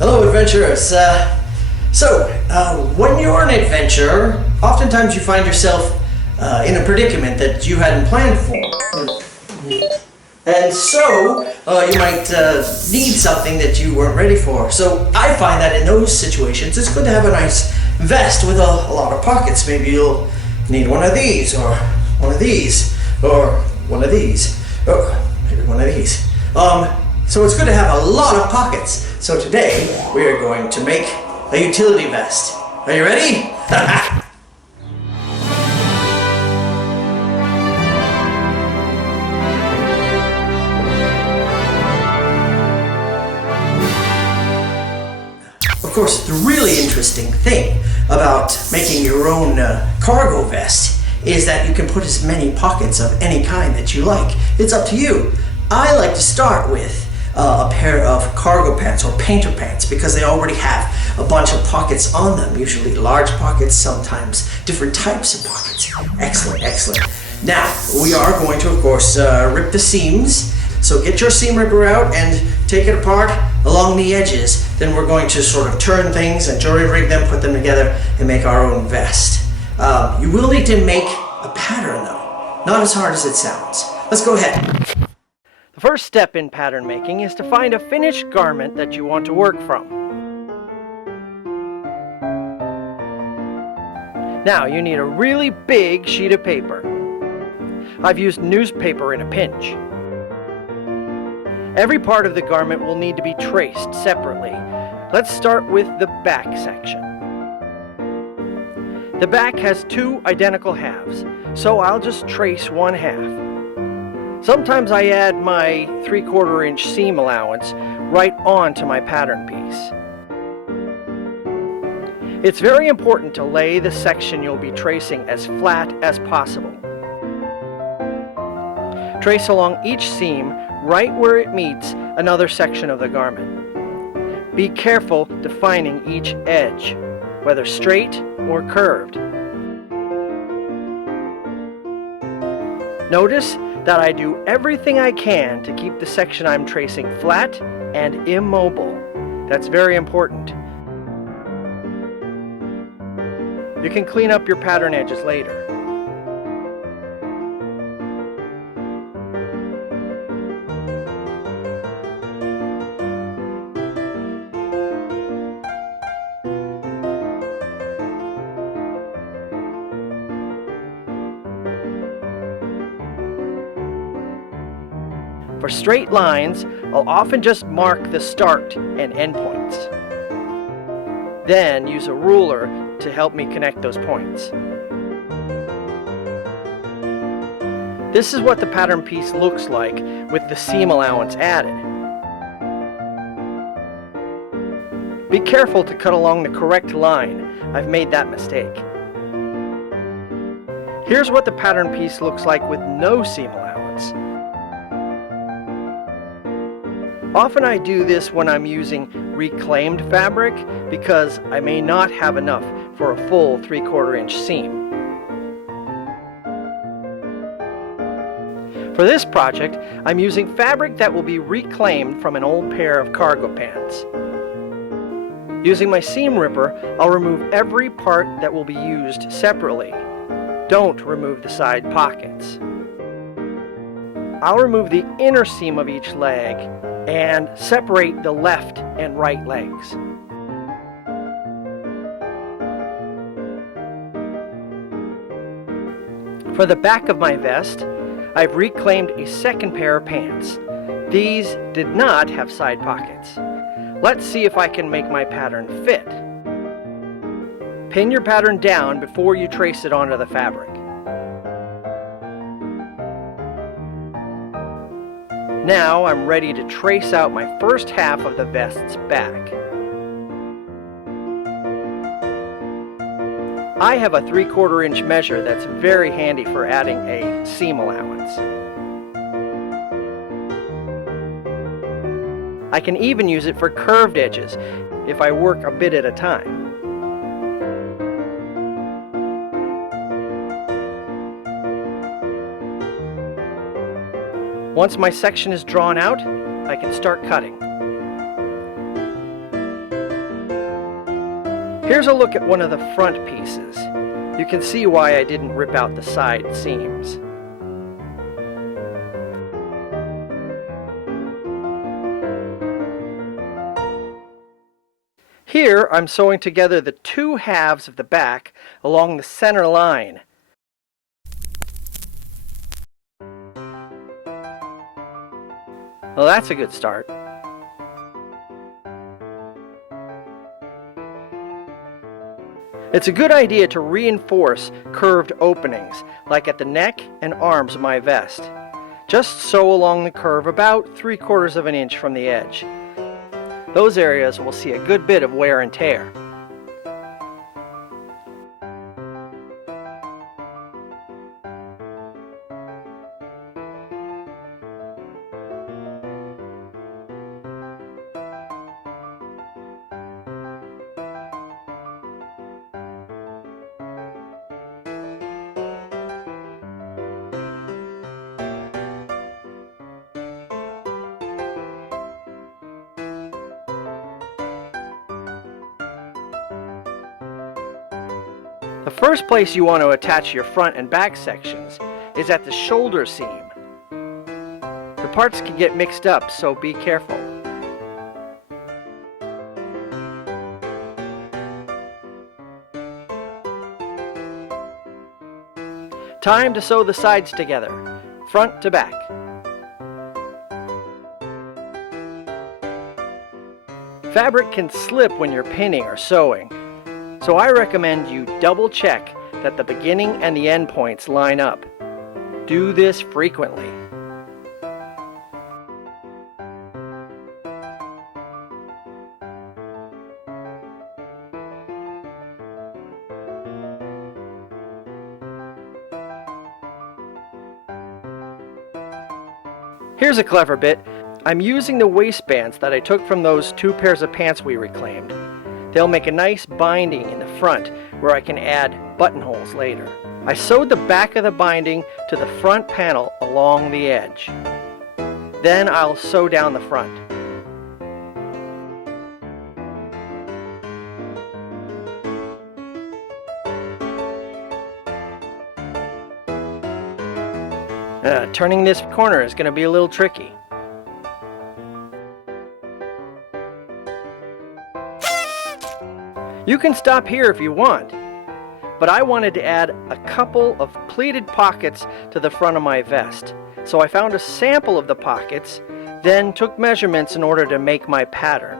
Hello, adventurers. When you're an adventurer, oftentimes you find yourself in a predicament that you hadn't planned for. And so, you might need something that you weren't ready for. So I find that in those situations, it's good to have a nice vest with a lot of pockets. Maybe you'll need one of these, or one of these, or one of these, or maybe one of these. So it's good to have a lot of pockets. So today, we are going to make a utility vest. Are you ready? Of course, the really interesting thing about making your own cargo vest is that you can put as many pockets of any kind that you like. It's up to you. I like to start with a pair of cargo pants or painter pants because they already have a bunch of pockets on them, usually large pockets, sometimes different types of pockets. Excellent, excellent. Now, we are going to, of course, rip the seams. So get your seam ripper out and take it apart along the edges. Then we're going to sort of turn things and jury rig them, put them together, and make our own vest. You will need to make a pattern though. Not as hard as it sounds. Let's go ahead. The first step in pattern making is to find a finished garment that you want to work from. Now you need a really big sheet of paper. I've used newspaper in a pinch. Every part of the garment will need to be traced separately. Let's start with the back section. The back has two identical halves, so I'll just trace one half. Sometimes I add my 3/4 inch seam allowance right onto my pattern piece. It's very important to lay the section you'll be tracing as flat as possible. Trace along each seam right where it meets another section of the garment. Be careful defining each edge, whether straight or curved. Notice that I do everything I can to keep the section I'm tracing flat and immobile. That's very important. You can clean up your pattern edges later. For straight lines, I'll often just mark the start and end points. Then use a ruler to help me connect those points. This is what the pattern piece looks like with the seam allowance added. Be careful to cut along the correct line. I've made that mistake. Here's what the pattern piece looks like with no seam allowance. Often I do this when I'm using reclaimed fabric because I may not have enough for a full 3/4 inch seam. For this project, I'm using fabric that will be reclaimed from an old pair of cargo pants. Using my seam ripper, I'll remove every part that will be used separately. Don't remove the side pockets. I'll remove the inner seam of each leg and separate the left and right legs. For the back of my vest, I've reclaimed a second pair of pants. These did not have side pockets. Let's see if I can make my pattern fit. Pin your pattern down before you trace it onto the fabric. Now I'm ready to trace out my first half of the vest's back. I have a 3/4 inch measure that's very handy for adding a seam allowance. I can even use it for curved edges if I work a bit at a time. Once my section is drawn out, I can start cutting. Here's a look at one of the front pieces. You can see why I didn't rip out the side seams. Here I'm sewing together the two halves of the back along the center line. Well, that's a good start. It's a good idea to reinforce curved openings, like at the neck and arms of my vest. Just sew along the curve about 3/4 of an inch from the edge. Those areas will see a good bit of wear and tear. The first place you want to attach your front and back sections is at the shoulder seam. The parts can get mixed up, so be careful. Time to sew the sides together, front to back. Fabric can slip when you're pinning or sewing, so I recommend you double check that the beginning and the end points line up. Do this frequently. Here's a clever bit. I'm using the waistbands that I took from those 2 pairs of pants we reclaimed. They'll make a nice binding in the front where I can add buttonholes later. I sewed the back of the binding to the front panel along the edge. Then I'll sew down the front. Turning this corner is going to be a little tricky. You can stop here if you want, but I wanted to add a couple of pleated pockets to the front of my vest. So I found a sample of the pockets, then took measurements in order to make my pattern.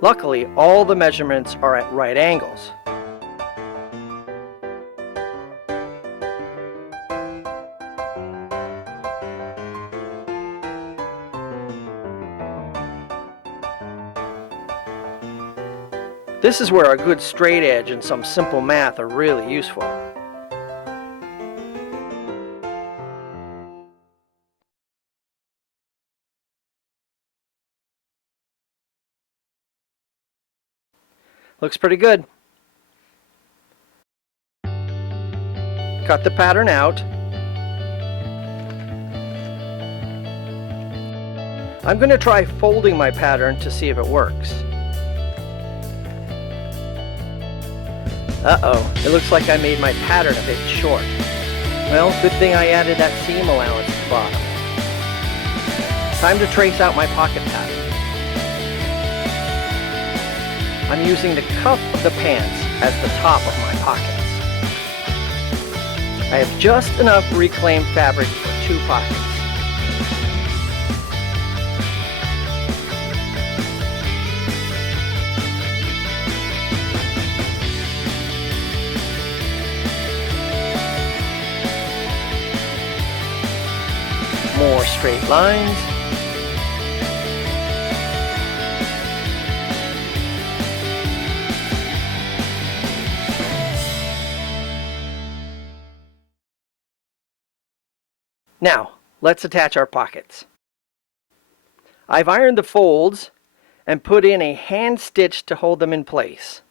Luckily, all the measurements are at right angles. This is where a good straight edge and some simple math are really useful. Looks pretty good. Cut the pattern out. I'm going to try folding my pattern to see if it works. Uh-oh, it looks like I made my pattern a bit short. Well, good thing I added that seam allowance at the bottom. Time to trace out my pocket pattern. I'm using the cuff of the pants as the top of my pockets. I have just enough reclaimed fabric for 2 pockets. More straight lines. Now, let's attach our pockets. I've ironed the folds and put in a hand stitch to hold them in place.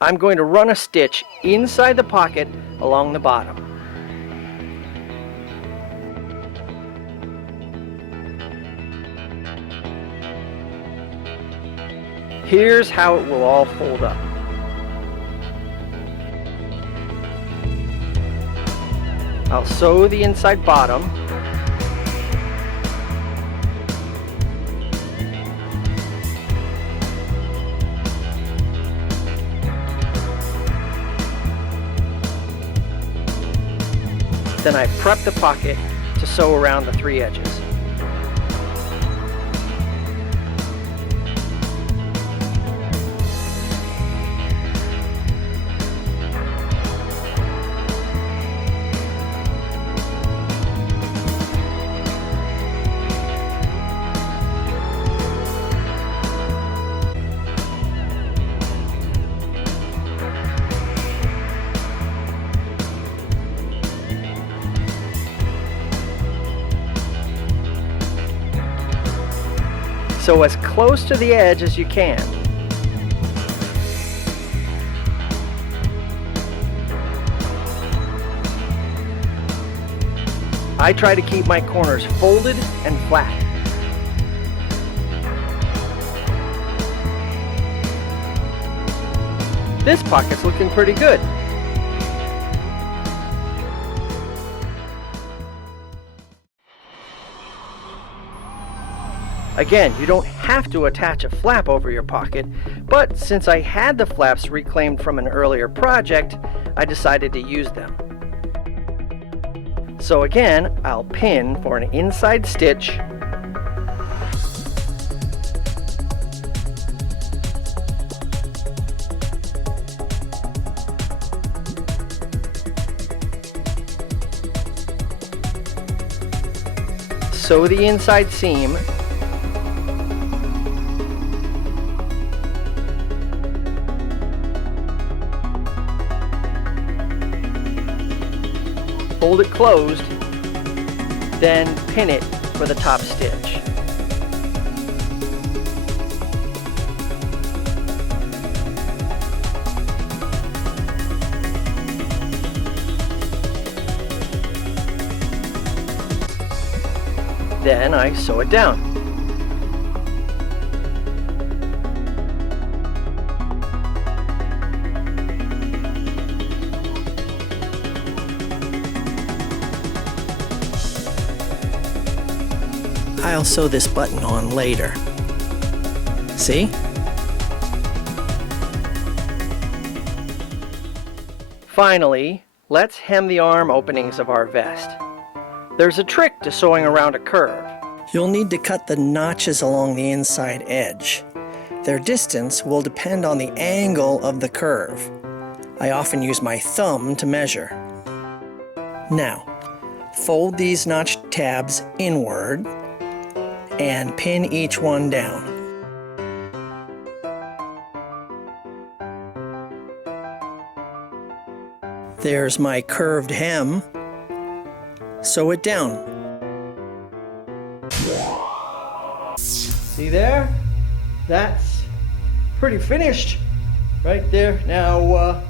I'm going to run a stitch inside the pocket along the bottom. Here's how it will all fold up. I'll sew the inside bottom. Then I prep the pocket to sew around the 3 edges. Sew as close to the edge as you can. I try to keep my corners folded and flat. This pocket's looking pretty good. Again, you don't have to attach a flap over your pocket, but since I had the flaps reclaimed from an earlier project, I decided to use them. So again, I'll pin for an inside stitch, sew the inside seam, hold it closed, then pin it for the top stitch. Then I sew it down. I'll sew this button on later. See? Finally, let's hem the arm openings of our vest. There's a trick to sewing around a curve. You'll need to cut the notches along the inside edge. Their distance will depend on the angle of the curve. I often use my thumb to measure. Now, fold these notched tabs inward and pin each one down. There's my curved hem. Sew it down. See there? That's pretty finished right there. Now,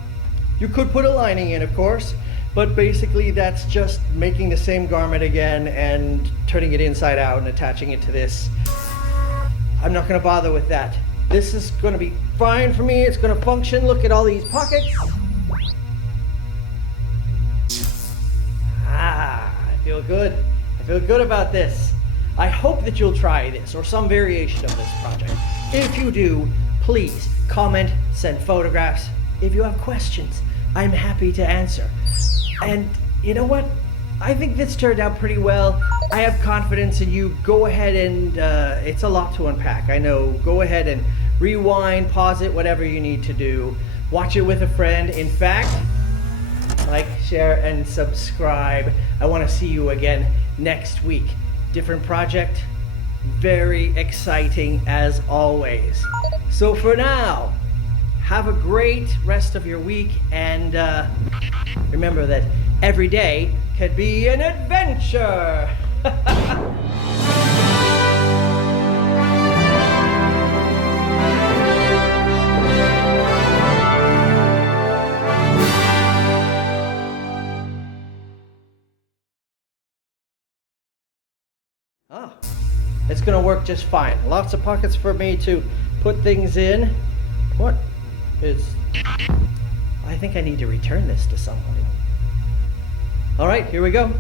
you could put a lining in, of course, but basically that's just making the same garment again and turning it inside out and attaching it to this. I'm not gonna bother with that. This is gonna be fine for me. It's gonna function. Look at all these pockets. I feel good. I feel good about this. I hope that you'll try this or some variation of this project. If you do, please comment, send photographs. If you have questions, I'm happy to answer. And you know what? I think this turned out pretty well. I have confidence in you. Go ahead and, it's a lot to unpack, I know. Go ahead and rewind, pause it, whatever you need to do. Watch it with a friend. In fact, like, share, and subscribe. I want to see you again next week. Different project, very exciting as always. So for now, have a great rest of your week, and remember that every day could be an adventure. It's gonna work just fine. Lots of pockets for me to put things in. What is... I think I need to return this to somebody. All right, here we go.